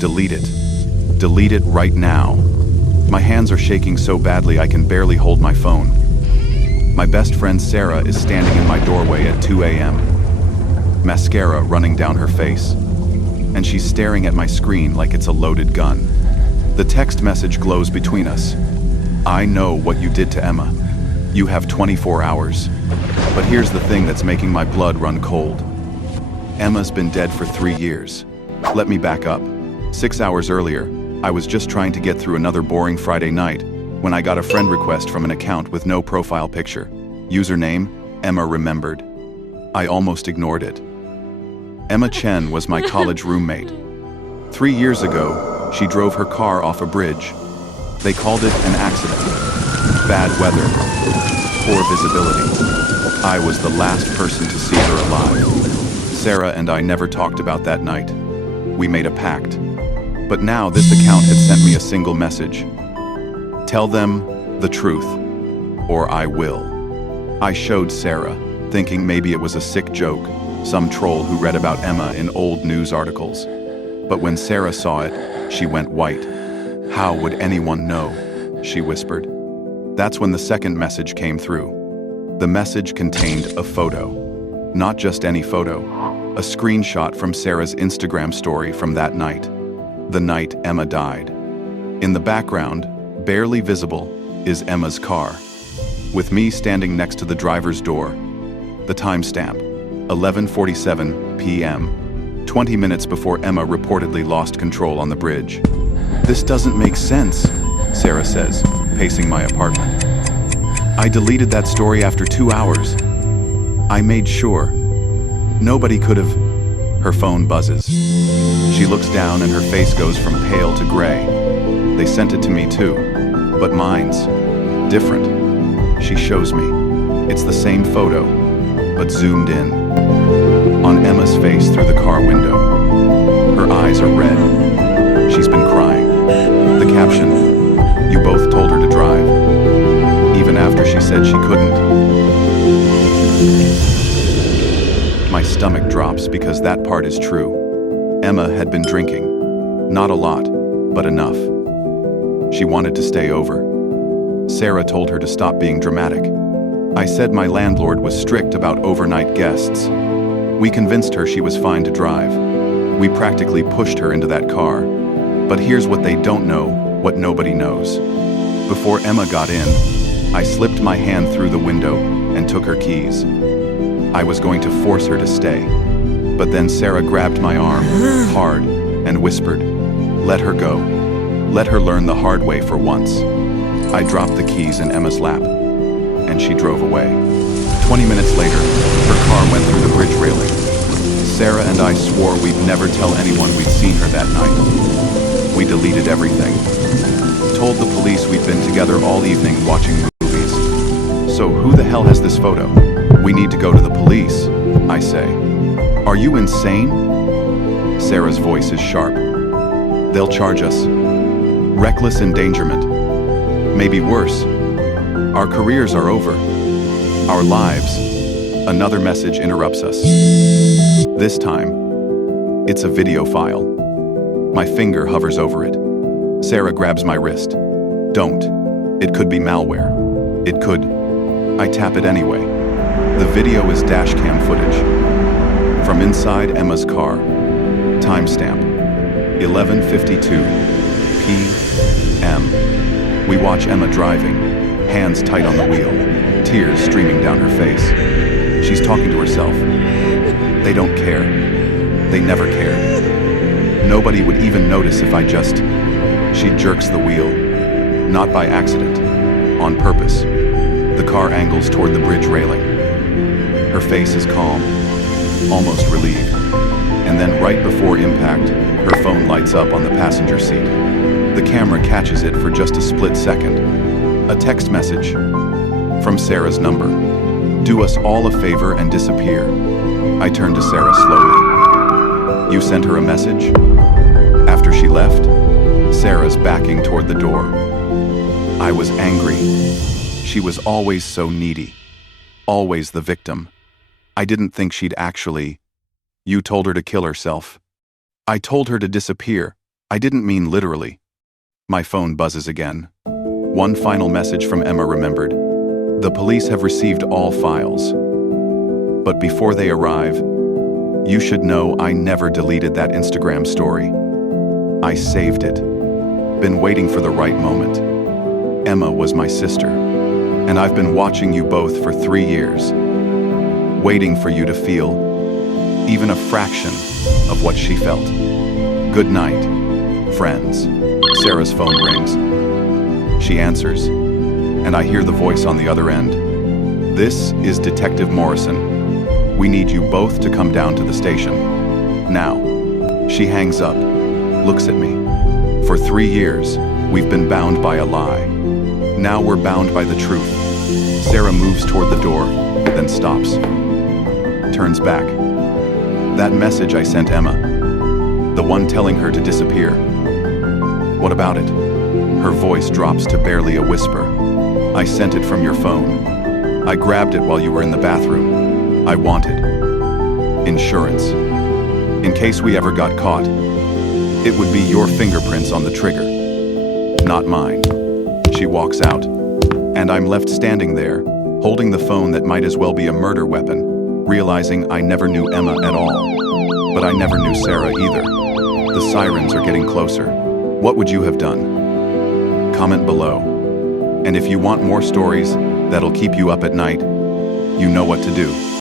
Delete it. Delete it right now. My hands are shaking so badly I can barely hold my phone. My best friend Sarah is standing in my doorway at 2 a.m. Mascara running down her face. And she's staring at my screen like it's a loaded gun. The text message glows between us. I know what you did to Emma. You have 24 hours. But here's the thing that's making my blood run cold. Emma's been dead for 3 years. Let me back up. 6 hours earlier, I was just trying to get through another boring Friday night when I got a friend request from an account with no profile picture. Username, EmmaRemembered. I almost ignored it. Emma Chen was my college roommate. 3 years ago, she drove her car off a bridge. They called it an accident. Bad weather. Poor visibility. I was the last person to see her alive. Sarah and I never talked about that night. We made a pact. But now this account had sent me a single message. Tell them the truth, or I will. I showed Sarah, thinking maybe it was a sick joke, some troll who read about Emma in old news articles. But when Sarah saw it, she went white. How would anyone know? She whispered. That's when the second message came through. The message contained a photo. Not just any photo, a screenshot from Sarah's Instagram story from that night. The night Emma died. In the background, barely visible, is Emma's car, with me standing next to the driver's door. The timestamp, 11:47 p.m., 20 minutes before Emma reportedly lost control on the bridge. This doesn't make sense, Sarah says, pacing my apartment. I deleted that story after 2 hours. I made sure. Nobody could have. Her phone buzzes. She looks down and her face goes from pale to gray. They sent it to me too, but mine's different. She shows me. It's the same photo, but zoomed in. On Emma's face through the car window. Her eyes are red. She's been crying. The caption, "You both told her to drive," even after she said she couldn't. My stomach drops because that part is true. Emma had been drinking. Not a lot, but enough. She wanted to stay over. Sarah told her to stop being dramatic. I said my landlord was strict about overnight guests. We convinced her she was fine to drive. We practically pushed her into that car. But here's what they don't know, what nobody knows. Before Emma got in, I slipped my hand through the window and took her keys. I was going to force her to stay. But then Sarah grabbed my arm, hard, and whispered, "Let her go. Let her learn the hard way for once." I dropped the keys in Emma's lap, and she drove away. 20 minutes later, her car went through the bridge railing. Sarah and I swore we'd never tell anyone we'd seen her that night. We deleted everything. Told the police we'd been together all evening watching movies. So who the hell has this photo? We need to go to the police, I say. Are you insane? Sarah's voice is sharp. They'll charge us. Reckless endangerment. Maybe worse. Our careers are over. Our lives. Another message interrupts us. This time, it's a video file. My finger hovers over it. Sarah grabs my wrist. Don't. It could be malware. It could. I tap it anyway. The video is dashcam footage. From inside Emma's car. Timestamp. 11:52 p.m. We watch Emma driving, hands tight on the wheel, tears streaming down her face. She's talking to herself. They don't care. They never cared. Nobody would even notice if I just... She jerks the wheel. Not by accident. On purpose. The car angles toward the bridge railing. Her face is calm, almost relieved. And then right before impact, her phone lights up on the passenger seat. The camera catches it for just a split second. A text message from Sarah's number. Do us all a favor and disappear. I turn to Sarah slowly. You sent her a message? After she left, Sarah's backing toward the door. I was angry. She was always so needy. Always the victim. I didn't think she'd actually... You told her to kill herself. I told her to disappear. I didn't mean literally. My phone buzzes again. One final message from EmmaRemembered. The police have received all files. But before they arrive, you should know I never deleted that Instagram story. I saved it. Been waiting for the right moment. Emma was my sister, and I've been watching you both for 3 years, waiting for you to feel even a fraction of what she felt. Good night, friends. Sarah's phone rings. She answers, and I hear the voice on the other end. This is Detective Morrison. We need you both to come down to the station. Now. She hangs up, looks at me. For 3 years, we've been bound by a lie. Now we're bound by the truth. Sarah moves toward the door, then stops. Turns back. That message I sent Emma. The one telling her to disappear. What about it? Her voice drops to barely a whisper. I sent it from your phone. I grabbed it while you were in the bathroom. I wanted insurance. In case we ever got caught, it would be your fingerprints on the trigger, not mine. She walks out, and I'm left standing there, holding the phone that might as well be a murder weapon, realizing I never knew Emma at all. But I never knew Sarah either. The sirens are getting closer. What would you have done? Comment below. And if you want more stories that'll keep you up at night, you know what to do.